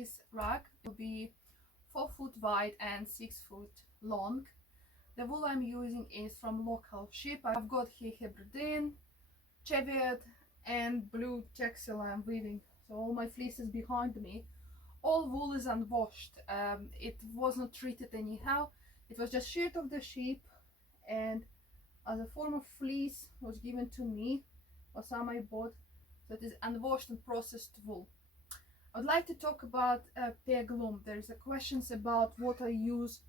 this rug will be 4 foot wide and 6 foot long. The wool I'm using is from local ship. I've got here Hebridean, Cheviot and blue textile I'm weaving. So all my fleeces behind me, all wool is unwashed. It was not treated anyhow. It was just sheared off the sheep, and as a form of fleece was given to me, or some I bought. So it is unwashed and processed wool. I'd like to talk about peg loom. There is a questions about what I use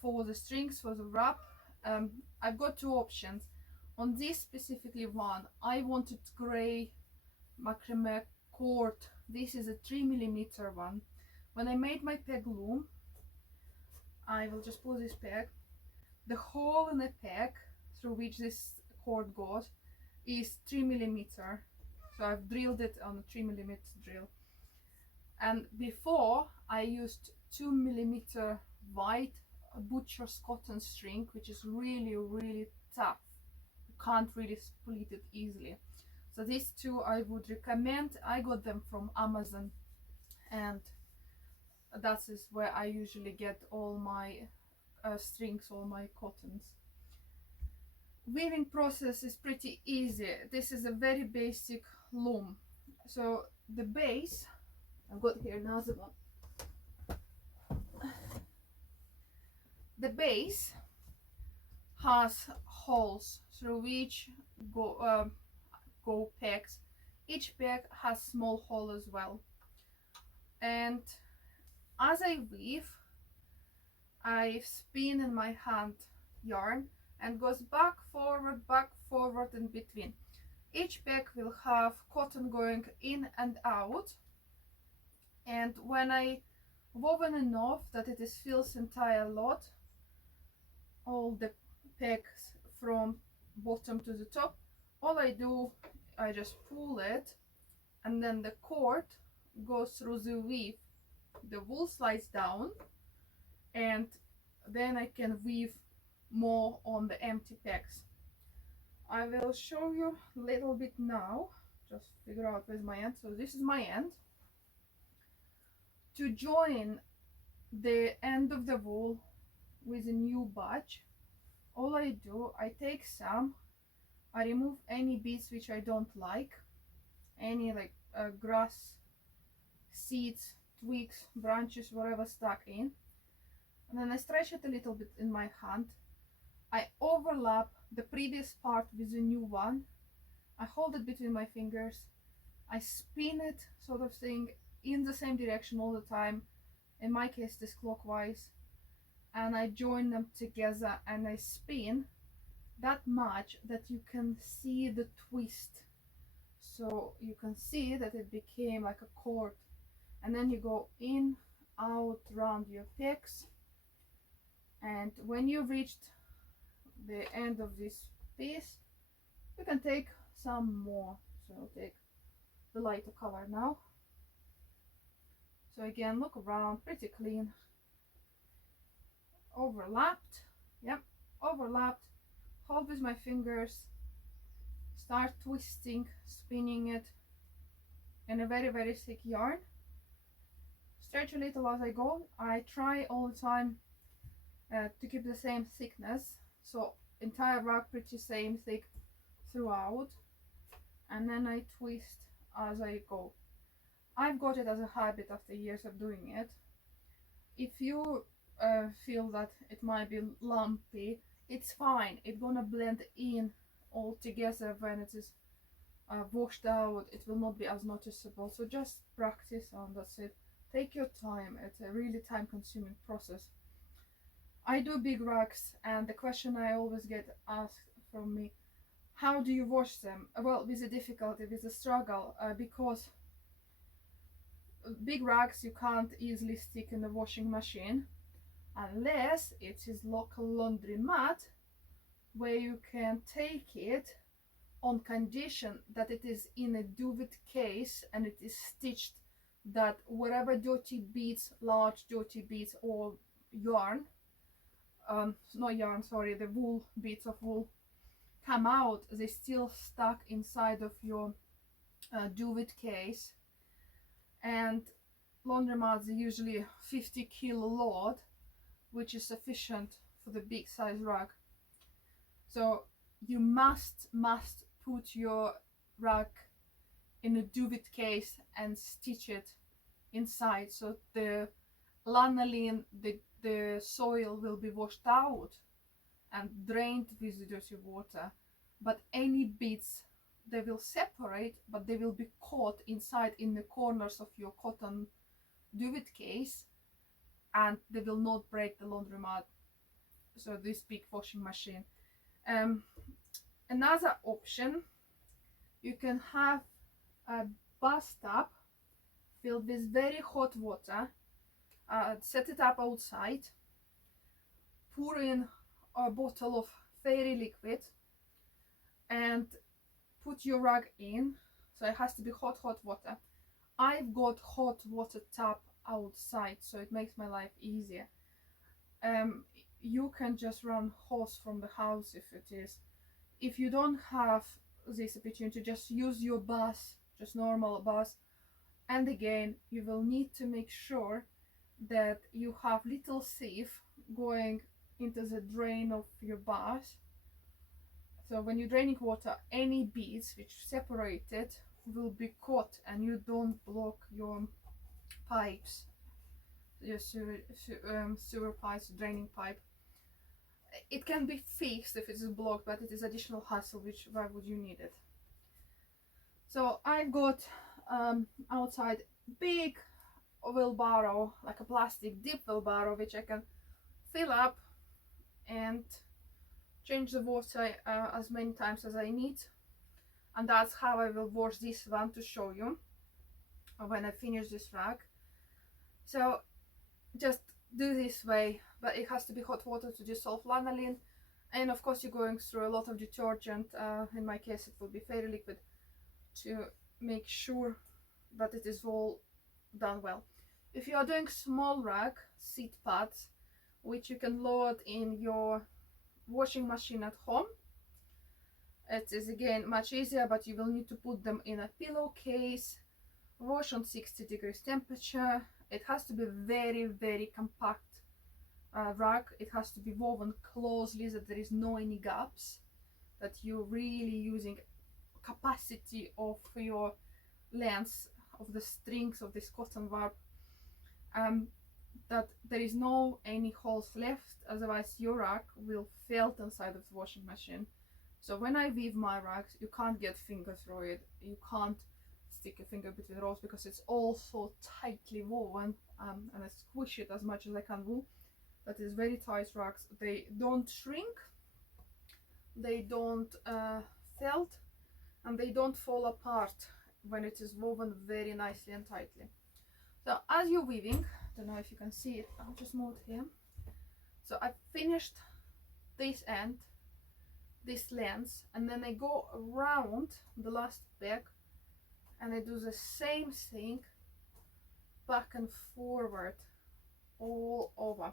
for the strings for the wrap. I've got two options. On this specifically one, I wanted gray macrame cord. This is a 3mm one. When I made my peg loom, I will just pull this peg. The hole in the peg through which this cord goes is 3mm. So I've drilled it on a 3mm drill. And before I used 2mm white butcher's cotton string, which is really tough. You can't really split it easily. So these two I would recommend. I got them from Amazon, and that is where I usually get all my strings, all my cottons. Weaving process is pretty easy. This is a very basic loom. So the base, I've got here another one. The base has holes through which go pegs. Each peg has small hole as well. And as I weave, I spin in my hand yarn and goes back, forward in between. Each peg will have cotton going in and out, and when I woven enough that it is fills entire lot, all the pegs from bottom to the top, all I do, I just pull it, and then the cord goes through the weave. The wool slides down, and then I can weave more on the empty pegs. I will show you a little bit now. Just figure out where's my end. So this is my end. To join the end of the wool with a new batch, all I do, I take some, I remove any beads which I don't like, any like grass, seeds, twigs, branches, whatever stuck in, and then I stretch it a little bit in my hand. I overlap the previous part with the new one. I hold it between my fingers. I spin it, sort of thing, in the same direction all the time. In my case, this clockwise. And I join them together, and I spin that much that you can see the twist. So you can see that it became like a cord. And then you go in, out, round your pegs. And when you reached the end of this piece, you can take some more. So I'll take the lighter color now. So again, look around, pretty clean. Overlapped, yep, overlapped. Hold with my fingers, start twisting, spinning it in a very thick yarn. Stretch a little as I go. I try all the time to keep the same thickness, so entire rug pretty same thick throughout, and then I twist as I go. I've got it as a habit after years of doing it. If you feel that it might be lumpy, it's fine. It's gonna blend in all together when it is washed out. It will not be as noticeable. So just practice, and that's it. Take your time. It's a really time-consuming process. I do big rugs, and the question I always get asked from me, how do you wash them? Well, with a difficulty, with a struggle, because big rugs you can't easily stick in the washing machine unless it is local laundromat, where you can take it on condition that it is in a duvet case and it is stitched, that whatever dirty beads, large dirty beads or yarn, not yarn, sorry, the wool, beads of wool come out, they still stuck inside of your duvet case. And laundromats are usually 50-kilo load, which is sufficient for the big size rug. So you must put your rug in a duvet case and stitch it inside, so the lanolin, the soil will be washed out and drained with the dirty water, but any bits, they will separate, but they will be caught inside in the corners of your cotton duvet case, and they will not break the laundromat, so this big washing machine. Another option, you can have a bathtub filled with very hot water, set it up outside, pour in a bottle of fairy liquid and put your rug in. So it has to be hot water. I've got hot water tap outside, so it makes my life easier. You can just run hose from the house if it is. If you don't have this opportunity, just use your bath, just normal bath. And again, you will need to make sure that you have little sieve going into the drain of your bath. So when you're draining water, any beads which separated will be caught, and you don't block your pipes, your sewer pipes, draining pipe. It can be fixed if it is blocked, but it is additional hassle, which why would you need it? So I've got outside big wheelbarrow, like a plastic deep wheelbarrow, which I can fill up and change the water as many times as I need, and that's how I will wash this one to show you when I finish this rug. So just do this way, but it has to be hot water to dissolve lanolin, and of course you're going through a lot of detergent, in my case it will be fairy liquid, to make sure that it is all done well. If you are doing small rug seat pads, which you can load in your washing machine at home, it is again much easier, but you will need to put them in a pillowcase, wash on 60 degrees temperature. It has to be very compact rug. It has to be woven closely, that there is no any gaps, that you're really using capacity of your length of the strings of this cotton warp, that there is no any holes left, otherwise your rug will felt inside of the washing machine. So when I weave my rugs, you can't get finger through it, you can't stick a finger between rows, because it's all so tightly woven, and I squish it as much as I can wool. That is very tight rugs. They don't shrink, they don't felt, and they don't fall apart when it is woven very nicely and tightly. So as you're weaving, I don't know if you can see it, I'll just move it here. So I finished this end, this length, and then I go around the last back and I do the same thing back and forward all over.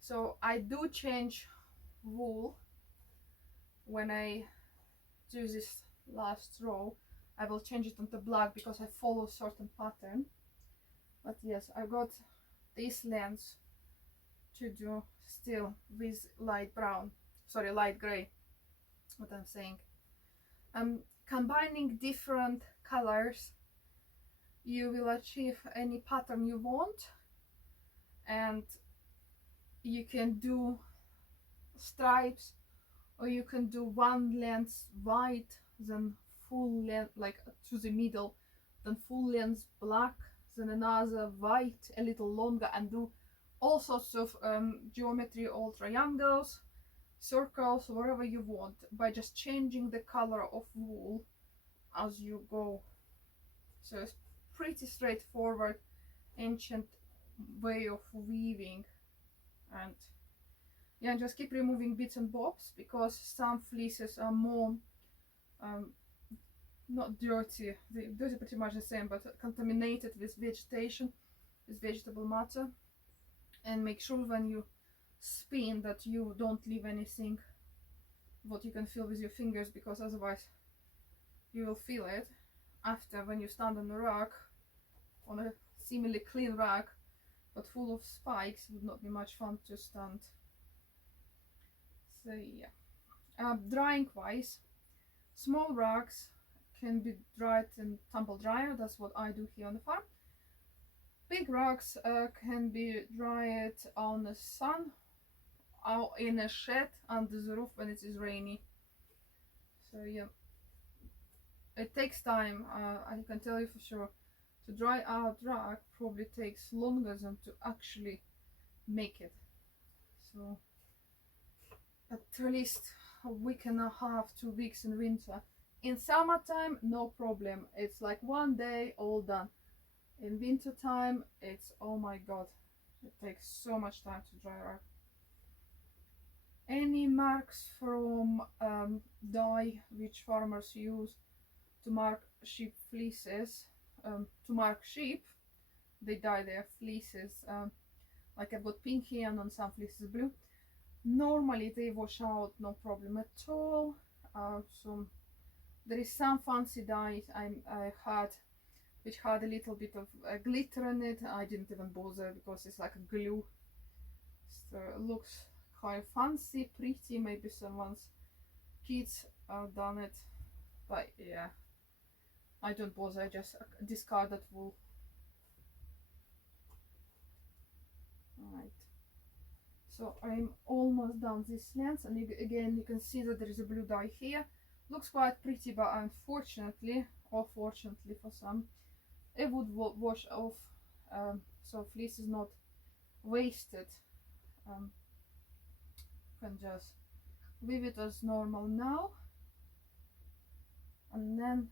So I do change wool when I do this last row. I will change it onto black because I follow certain pattern. But yes, I got this length to do still with light brown, sorry, light gray, what I'm saying. Combining different colors, you will achieve any pattern you want, and you can do stripes, or you can do one length white, then full length, like to the middle, then full length black, then another white a little longer, and do all sorts of geometry, all triangles, circles, whatever you want, by just changing the color of wool as you go. So it's pretty straightforward, ancient way of weaving. And yeah, just keep removing bits and bobs, because some fleeces are more not dirty, the dirty pretty much the same, but contaminated with vegetation, with vegetable matter. And make sure when you spin that you don't leave anything what you can feel with your fingers, because otherwise you will feel it after when you stand on the rug on a seemingly clean rug, but full of spikes would not be much fun to stand. So yeah. Drying wise, small rugs can be dried in tumble dryer. That's what I do here on the farm. Big rugs can be dried on the sun or in a shed under the roof when it is rainy. So yeah, it takes time. I can tell you for sure. To dry out rug probably takes longer than to actually make it. So at least a week and a half, 2 weeks in winter. In summertime, no problem. It's like one day, all done. In winter time, it's, oh my god, it takes so much time to dry rug. Any marks from dye which farmers use to mark sheep fleeces, to mark sheep, they dye their fleeces. Like I've got pink here and on some fleeces blue. Normally they wash out, no problem at all. So there is some fancy dye I had which had a little bit of glitter in it. I didn't even bother because it's like a glue. So it looks quite fancy, pretty. Maybe someone's kids done it, but yeah, I don't bother. I just discard that wool. Right. So I'm almost done this lens, and again you can see that there is a blue dye here. Looks quite pretty, but unfortunately, or fortunately for some, it would wash off, so fleece is not wasted. Can just leave it as normal now, and then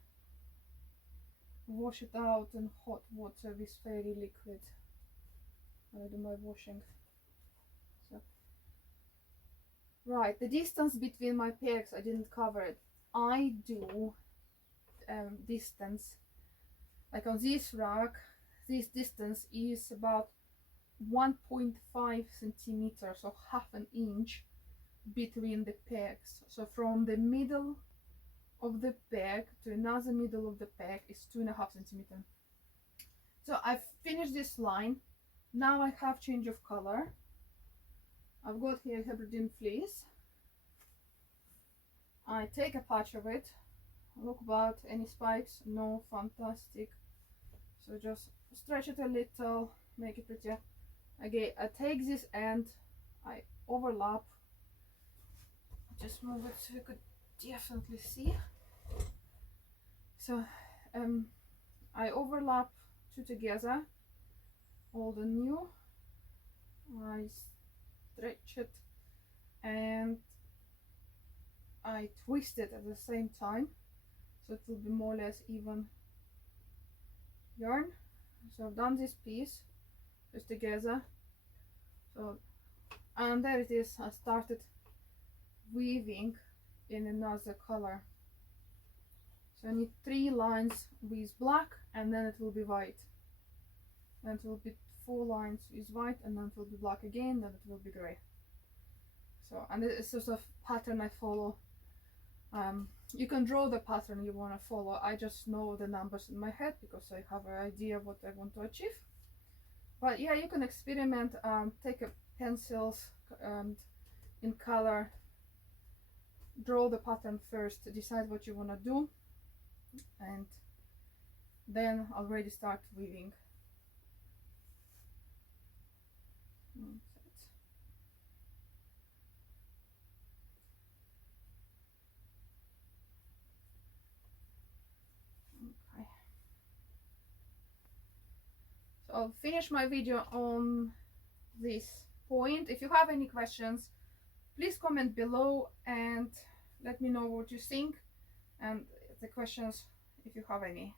wash it out in hot water with fairy liquid when I do my washing. So right, the distance between my pegs, I didn't cover it. I do distance, like on this rug, this distance is about 1.5 centimeters, so half an inch between the pegs. So from the middle of the peg to another middle of the peg is 2.5 centimeters. So I've finished this line. Now I have change of color. I've got here Hebridean fleece. I take a patch of it. Look about any spikes? No, fantastic. So just stretch it a little, make it prettier. Again, I take this end, I overlap. Just move it so you could definitely see. So I overlap two together, old and new. I stretch it and I twist it at the same time, so it will be more or less even yarn. So I've done this piece just together. So, and there it is. I started weaving in another color. So I need 3 lines with black, and then it will be white. Then it will be 4 lines with white, and then it will be black again, then it will be gray. So, and it's sort of pattern I follow. You can draw the pattern you want to follow. I just know the numbers in my head because I have an idea what I want to achieve. But yeah, you can experiment. Take a pencils and in color, draw the pattern first, decide what you want to do, and then already start weaving. Okay. So I'll finish my video on this point. If you have any questions, please comment below and let me know what you think and the questions if you have any.